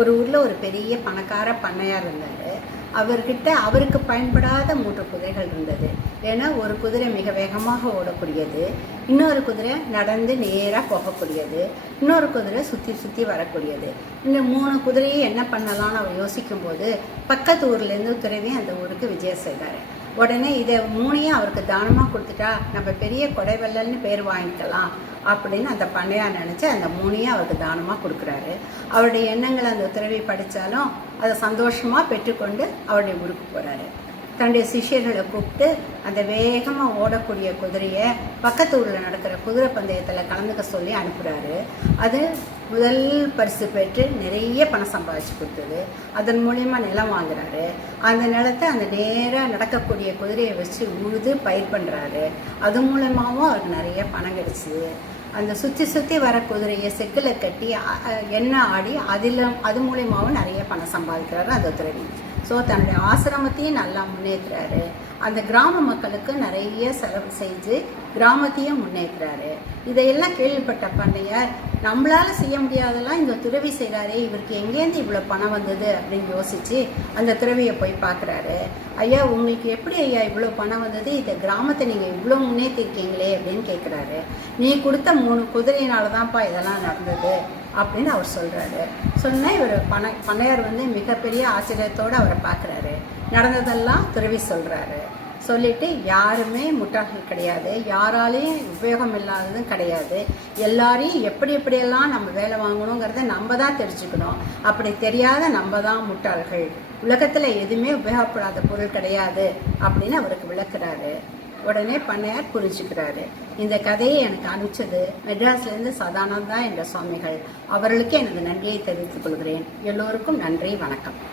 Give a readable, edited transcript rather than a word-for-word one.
ஒரு ஊரில் ஒரு பெரிய பணக்கார பண்ணையார் இருந்தார். அவருக்கு பயன்படாத 3 குதிரைகள் இருந்தது. ஏன்னா ஒரு குதிரை மிக வேகமாக ஓடக்கூடியது, இன்னொரு குதிரை நடந்து நேராக போகக்கூடியது, இன்னொரு குதிரை சுற்றி சுற்றி வரக்கூடியது. இந்த 3 குதிரையை என்ன பண்ணலான்னு அவர் யோசிக்கும்போது பக்கத்து ஊர்லேருந்து துறவி அந்த ஊருக்கு விஜயம் செய்தார். உடனே இதை 3ஐயும் அவருக்கு தானமாக கொடுத்துட்டா நம்ம பெரிய கொடைவள்ளல்னு பேர் வாங்கிக்கலாம் அப்படின்னு அந்த பண்ணையார் நினச்சி அந்த 3ஐயும் அவருக்கு தானமாக கொடுக்குறாரு. அவருடைய எண்ணங்களை அந்த துறவி படித்தாலும் அதை சந்தோஷமாக பெற்றுக்கொண்டு அவருடைய ஊருக்கு போகிறாரு. தன்னுடைய சிஷ்யர்களை கூப்பிட்டு அந்த வேகமாக ஓடக்கூடிய குதிரையை பக்கத்து ஊரில் நடக்கிற குதிரை பந்தயத்தில் கலந்துக்க சொல்லி அனுப்புகிறாரு. அது முதல் பரிசு பெற்று நிறைய பணம் சம்பாதிச்சு கொடுத்தது. அதன் மூலயமா நிலம் வாங்குறாரு. அந்த நிலத்தை அந்த நேராக நடக்கக்கூடிய குதிரையை வச்சு உழுது பயிர் பண்ணுறாரு. அது மூலமாகவும் அவருக்கு நிறைய பணம் கிடைச்சிது. அந்த சுற்றி சுற்றி வர குதிரையை செக்கில் கட்டி எண்ணெய் ஆடி அது மூலயமாவும் நிறைய பணம் சம்பாதிக்கிறாரு அந்த துறவி. ஸோ தன்னுடைய ஆசிரமத்தையும் நல்லா முன்னேற்றுறாரு. அந்த கிராம மக்களுக்கு நிறைய செலவு செஞ்சு கிராமத்தையும் முன்னேற்றுறாரு. இதையெல்லாம் கேள்விப்பட்ட பண்ணையார் நம்மளால் செய்ய முடியாதெல்லாம் இந்த துறவி செய்கிறாரே, இவருக்கு எங்கேருந்து இவ்வளோ பணம் வந்தது அப்படின்னு யோசித்து அந்த துறவியை போய் பார்க்குறாரு. ஐயா, உங்களுக்கு எப்படி ஐயா இவ்வளோ பணம் வந்தது? இந்த கிராமத்தை நீங்கள் இவ்வளோ முன்னேற்றிருக்கீங்களே அப்படின்னு கேட்குறாரு. நீ கொடுத்த 3 குதிரையினால தான்ப்பா இதெல்லாம் நடந்தது அப்படின்னு அவர் சொல்கிறாரு. சொன்னால் இவர் பண்ணையார் மிகப்பெரிய ஆச்சரியத்தோடு அவரை பார்க்குறாரு. நடந்ததெல்லாம் துறவி சொல்கிறாரு. சொல்லிவிட்டு யாருமே முட்டாள்கள் கிடையாது, யாராலையும் உபயோகம் இல்லாததும் கிடையாது. எல்லாரையும் எப்படியெல்லாம் நம்ம வேலை வாங்கணுங்கிறத நம்ம தான் தெரிஞ்சுக்கணும். அப்படி தெரியாத நம்ம தான் முட்டாள்கள். உலகத்தில் எதுவுமே உபயோகப்படாத பொருள் கிடையாது அப்படின்னு அவருக்கு விளக்குறாரு. உடனே பண்ணையார் புரிஞ்சுக்கிறாரு. இந்த கதையை எனக்கு அனுப்பிச்சது மெட்ராஸ்லேருந்து சதானந்தா என்ற சுவாமிகள். அவர்களுக்கு எனது நன்றியை தெரிவித்துக் கொள்கிறேன். எல்லோருக்கும் நன்றி, வணக்கம்.